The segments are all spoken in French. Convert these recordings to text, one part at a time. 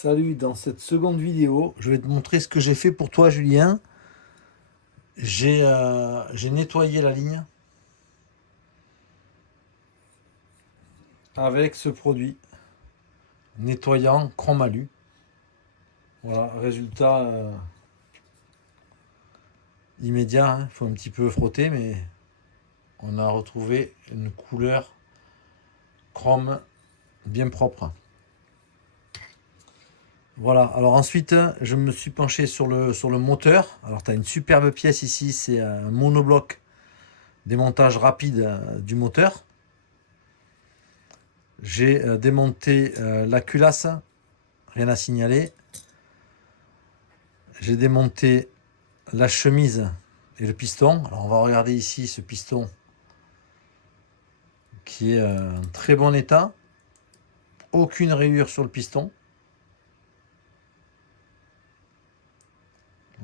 Salut, dans cette seconde vidéo, je vais te montrer ce que j'ai fait pour toi, Julien. J'ai nettoyé la ligne avec ce produit nettoyant Chromalu. Voilà, résultat immédiat, il faut un petit peu frotter, mais on a retrouvé une couleur chrome bien propre. Voilà, alors ensuite, je me suis penché sur le moteur. Alors, tu as une superbe pièce ici, c'est un monobloc démontage rapide du moteur. J'ai démonté la culasse, rien à signaler. J'ai démonté la chemise et le piston. Alors on va regarder ici ce piston qui est en très bon état. Aucune rayure sur le piston.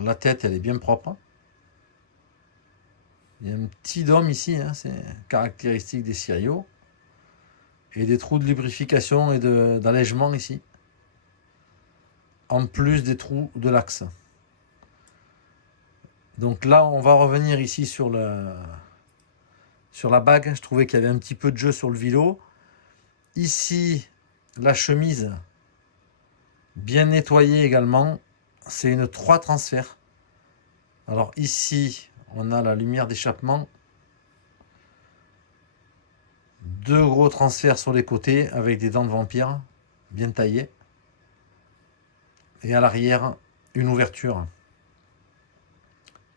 La tête, elle est bien propre. Il y a un petit dôme ici, hein, c'est caractéristique des Sirio. Et des trous de lubrification et d'allègement ici. En plus des trous de l'axe. Donc là, on va revenir ici sur la bague. Je trouvais qu'il y avait un petit peu de jeu sur le vilo. Ici, la chemise, bien nettoyée également. C'est une 3 transferts. Alors ici, on a la lumière d'échappement. 2 gros transferts sur les côtés avec des dents de vampire bien taillées. Et à l'arrière, une ouverture.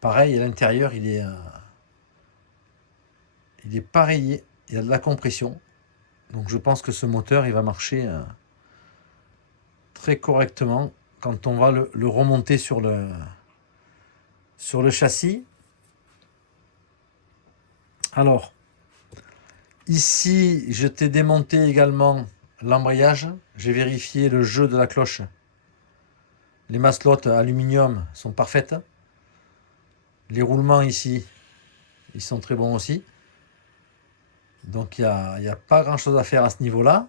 Pareil, à l'intérieur, il est pareillé. Il y a de la compression. Donc je pense que ce moteur, il va marcher très correctement quand on va le remonter sur le châssis. Alors, ici, je t'ai démonté également l'embrayage. J'ai vérifié le jeu de la cloche. Les maslottes aluminium sont parfaites. Les roulements ici, ils sont très bons aussi. Donc il n'y a pas grand chose à faire à ce niveau-là.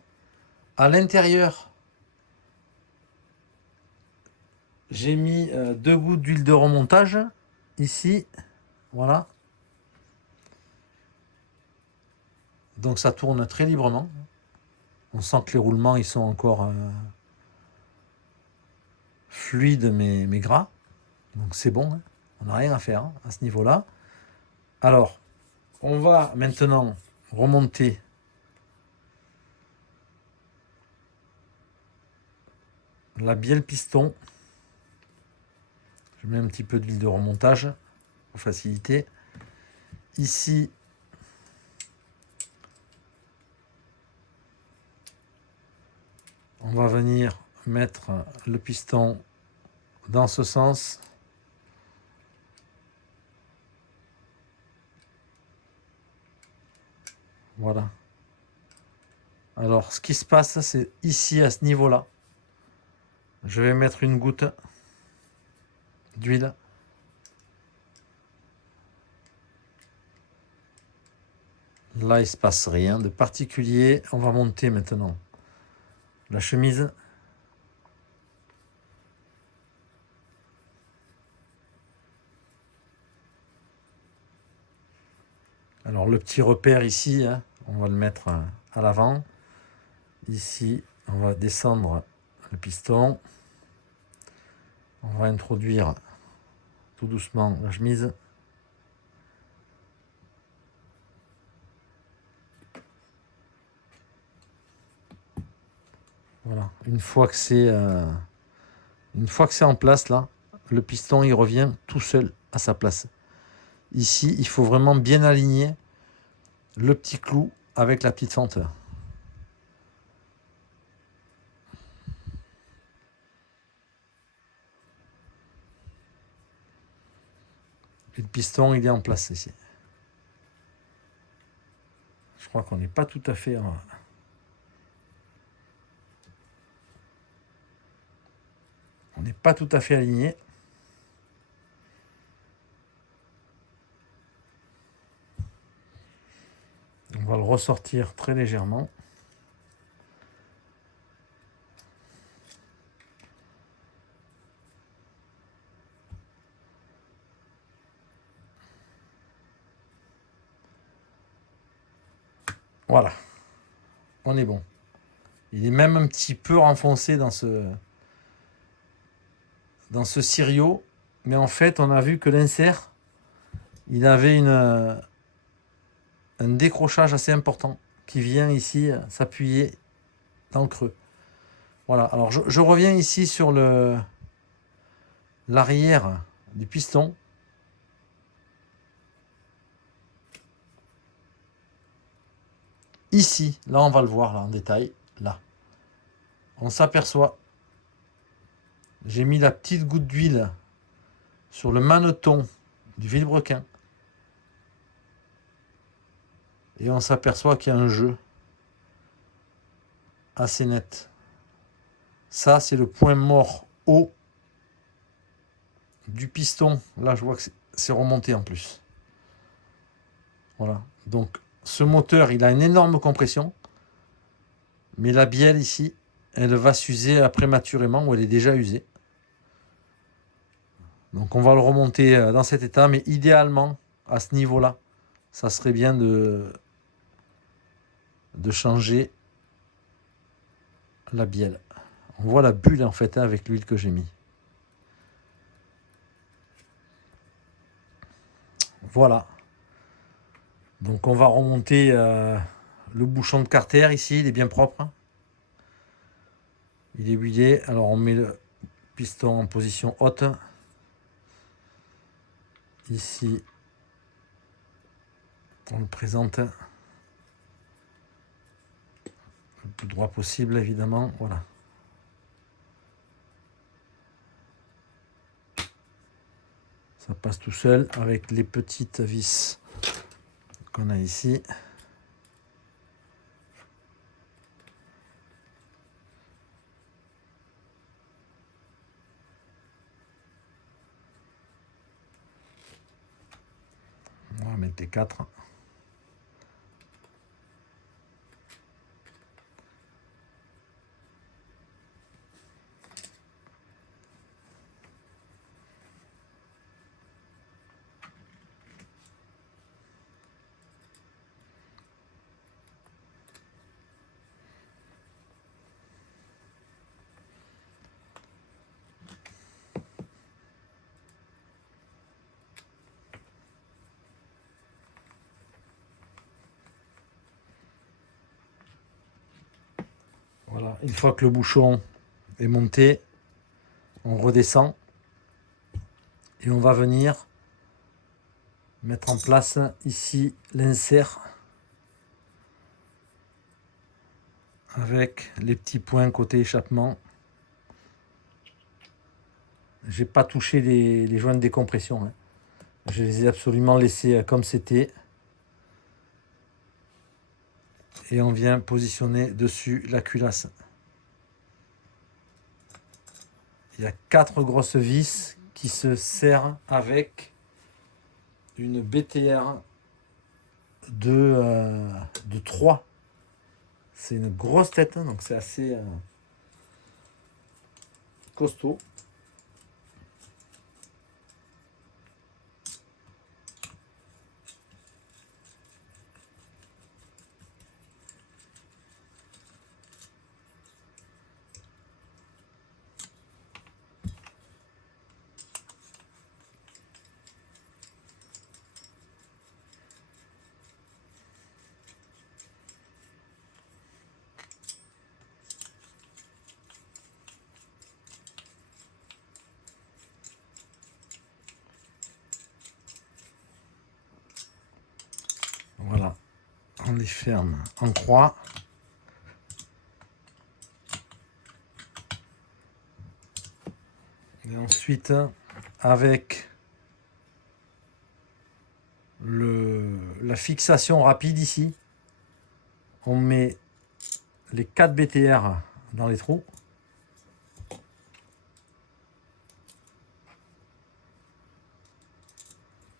À l'intérieur, j'ai mis 2 gouttes d'huile de remontage. Ici, voilà. Donc ça tourne très librement. On sent que les roulements, ils sont encore fluides mais gras. Donc c'est bon, hein. On n'a rien à faire hein, à ce niveau-là. Alors, on va maintenant remonter la bielle piston. Je mets un petit peu d'huile de remontage pour faciliter. Ici, on va venir mettre le piston dans ce sens. Voilà. Alors, ce qui se passe, c'est ici, à ce niveau-là. Je vais mettre une goutte d'huile. Là, il ne se passe rien de particulier. On va monter maintenant la chemise. Alors, le petit repère ici, hein, on va le mettre à l'avant. Ici, on va descendre le piston. On va introduire tout doucement la chemise. Voilà. Une fois que c'est en place, là, le piston il revient tout seul à sa place. Ici, il faut vraiment bien aligner le petit clou avec la petite fenteur. Et le piston, il est en place ici. Je crois qu'on n'est pas tout à fait... On n'est pas tout à fait aligné. On va le ressortir très légèrement. Voilà, on est bon. Il est même un petit peu renfoncé dans ce Sirio, mais en fait on a vu que l'insert, il avait un décrochage assez important qui vient ici s'appuyer dans le creux. Voilà, alors je reviens ici sur l'arrière du piston. Ici, là on va le voir là, en détail, là. On s'aperçoit, j'ai mis la petite goutte d'huile sur le maneton du vilebrequin. Et on s'aperçoit qu'il y a un jeu assez net. Ça, c'est le point mort haut du piston. Là, je vois que c'est remonté en plus. Voilà. Donc, ce moteur, il a une énorme compression. Mais la bielle ici, elle va s'user prématurément ou elle est déjà usée. Donc, on va le remonter dans cet état. Mais idéalement, à ce niveau-là, ça serait bien de changer la bielle. On voit la bulle en fait avec l'huile que j'ai mis. Voilà. Donc on va remonter le bouchon de carter ici, il est bien propre. Il est huilé. Alors on met le piston en position haute. Ici, on le présente le plus droit possible évidemment. Voilà. Ça passe tout seul avec les petites vis qu'on a ici. On va mettre les 4. Voilà, une fois que le bouchon est monté, on redescend et on va venir mettre en place ici l'insert avec les petits points côté échappement. J'ai pas touché les joints de décompression, hein. Je les ai absolument laissés comme c'était. Et on vient positionner dessus la culasse. Il y a 4 grosses vis qui se serrent avec une BTR de 3. C'est une grosse tête, hein, donc c'est assez costaud. Voilà, on les ferme en croix. Et ensuite, avec la fixation rapide ici, on met les 4 BTR dans les trous.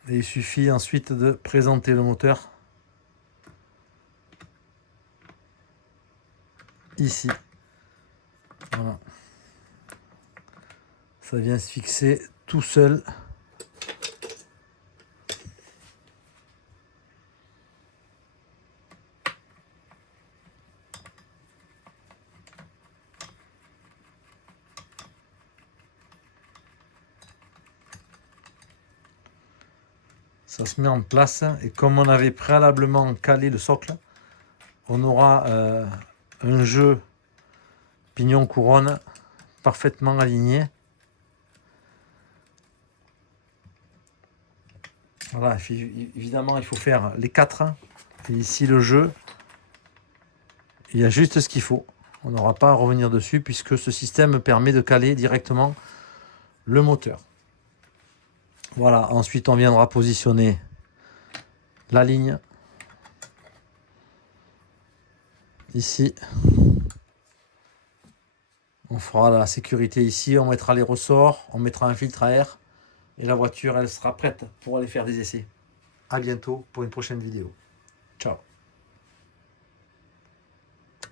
Et il suffit ensuite de présenter le moteur ici. Voilà. Ça vient se fixer tout seul. ça se met en place. Et comme on avait préalablement calé le socle, on aura un jeu pignon-couronne parfaitement aligné. Voilà, évidemment, il faut faire les 4. Et ici, le jeu, il y a juste ce qu'il faut. On n'aura pas à revenir dessus puisque ce système permet de caler directement le moteur. Voilà, ensuite on viendra positionner la ligne. Ici, on fera la sécurité ici, on mettra les ressorts, on mettra un filtre à air et la voiture, elle sera prête pour aller faire des essais. À bientôt pour une prochaine vidéo. Ciao.